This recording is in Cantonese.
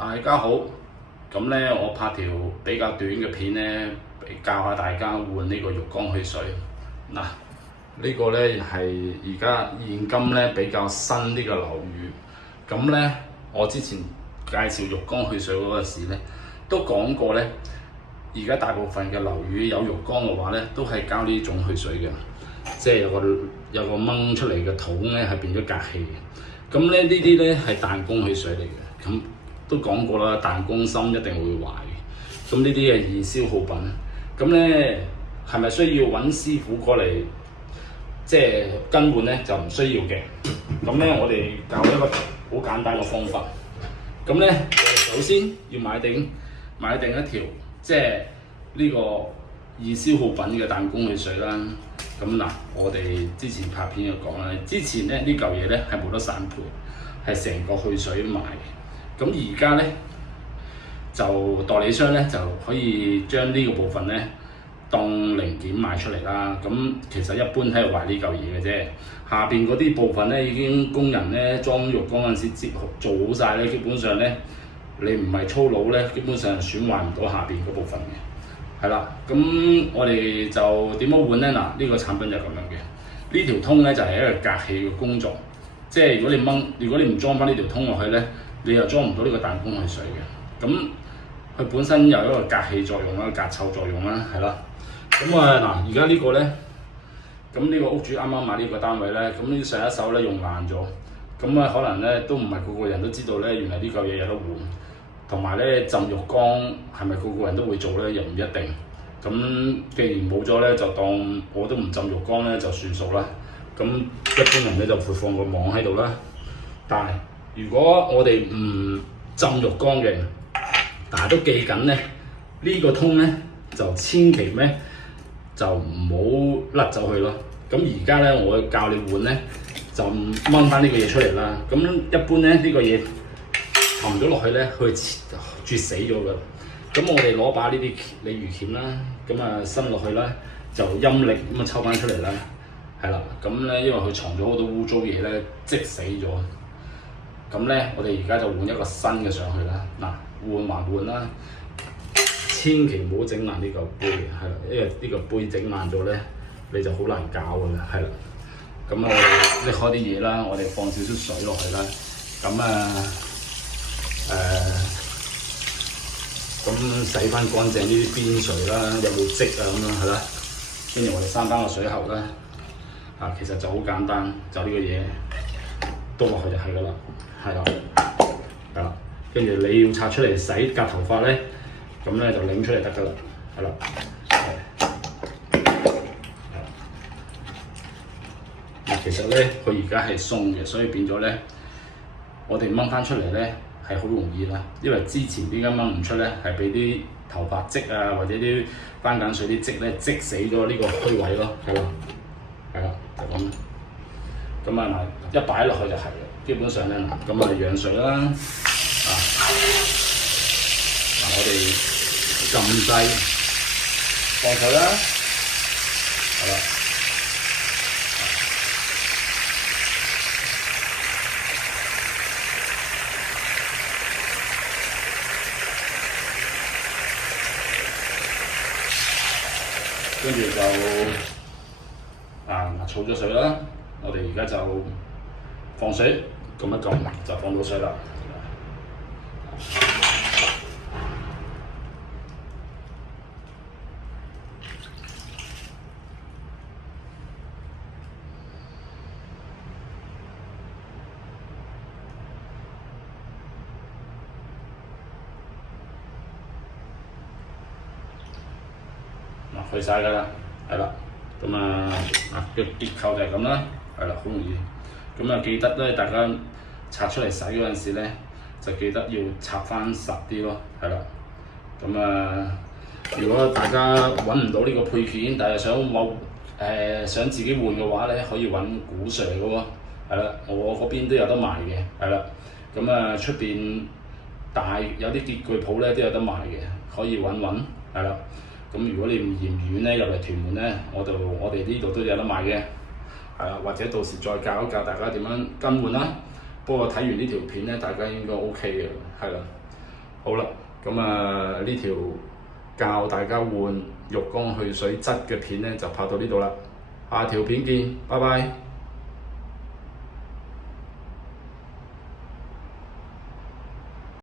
大家好，咁咧我拍條比較短嘅片咧，教下大家換呢個浴缸去水。嗱，呢個咧係而家現今咧比較新啲嘅樓宇。咁咧我之前介紹浴缸去水嗰陣時咧，都講過咧，而家大部分嘅樓宇有浴缸嘅話咧，都係交呢種去水嘅，即係有個掹出嚟嘅桶咧係變咗隔氣嘅。咁咧呢啲咧係彈弓去水嚟嘅，咁都講過啦，彈弓芯一定會壞嘅。咁呢啲係易消耗品，咁咧係咪需要揾師傅過嚟即係更換咧？就唔需要嘅。咁咧我哋教一個好簡單嘅方法。咁咧首先要買定一條即係呢個易消耗品嘅彈弓去水啦。咁嗱，我哋之前拍片就講啦，之前咧呢嚿嘢咧係冇得散配，係成個去水賣嘅。咁而家咧就代理商咧就可以將呢個部分咧當零件賣出嚟啦。咁其實一般係壞呢嚿嘢嘅啫，下邊嗰啲部分咧已經工人咧裝浴缸嗰陣時做好晒咧，基本上咧你唔係粗佬咧，基本上損壞唔到下邊嗰部分嘅。係啦，咁我哋就點樣換咧？嗱，呢個產品就咁樣嘅。呢條通咧就係一個隔氣嘅工作，即係如果你唔裝翻呢條通落去咧，你又裝唔到呢個彈弓去水嘅。咁佢本身有一個隔氣作用啦、隔臭作用啦，係啦。咁嗱，而家呢個咧，咁呢個屋主啱啱買呢個單位咧，咁呢上一手咧用爛咗，咁可能咧都唔係個個人都知道咧，原來呢嚿嘢有得換。同埋咧浸浴缸係咪個個人都會做咧？又唔一定。咁既然冇咗咧，就當我都唔浸浴缸咧，就算數啦。咁一般人咧就會放個網喺度啦。但係如果我哋唔浸浴缸嘅，但係都記緊咧，呢個通咧就千祈咩就唔好甩走去咯。咁而家咧我教你換咧，就掹翻呢個嘢出嚟啦。咁一般咧呢個嘢沉咗落去咧，佢絕死咗㗎。咁我哋攞把呢啲鯉魚鉗啦，咁伸落去啦，就陰力咁抽翻出嚟啦。係啦，咁咧因為佢藏咗好多污糟嘢咧，積死咗。咁咧我哋而家就換一個新嘅上去啦。嗱，換還換啦，千祈唔好整爛呢嚿杯，係啦，因為呢個杯整爛咗咧，你就好難搞㗎啦。係啦，咁我哋拎開啲嘢啦，我哋放少少水落去啦。咁洗翻乾淨呢啲邊水啦，有冇漬啊咁樣係啦。跟住我哋閂翻個水喉啦。其實就好簡單，就呢個嘢倒落去就係㗎啦，係啦，係啦。跟住你要拆出嚟洗夾頭髮咧，咁咧就擰出嚟得㗎啦，係啦。其實咧佢而家係鬆嘅，所以變咗咧，我哋掹翻出嚟咧係好容易啦。因為之前點解掹唔出咧，係俾啲頭髮漬啊，或者啲番梘水啲漬咧漬死咗呢個虛位咯，係啦，係啦，就咁。咁嗱，一擺落去就係嘅，基本上咧嗱，咁養水啦，我哋撳掣放水啦，係啦。跟住就儲咗水啦，我哋而家就放水，撳一撳就放到水啦。去晒㗎啦，係啦，咁嘅結構就係咁啦，係啦，好容易。咁記得咧，大家拆出嚟洗嗰陣時咧，就記得要拆翻實啲咯，係啦。咁如果大家揾唔到呢個配件，但係想自己換嘅話咧，可以揾古 Sir 嘅喎，係啦，我嗰邊都有得賣嘅，係啦。咁出邊有啲潔具鋪咧都有得賣嘅，可以揾，係啦。咁如果你唔嫌遠咧，入嚟屯門咧，我哋呢度都有得賣嘅，係啦，或者到時再教一教大家點樣更換啦。不過睇完呢條片咧，大家應該 OK 嘅，係啦。好啦，咁呢條教大家換浴缸去水質嘅片咧就拍到呢度啦，下條片見，拜拜。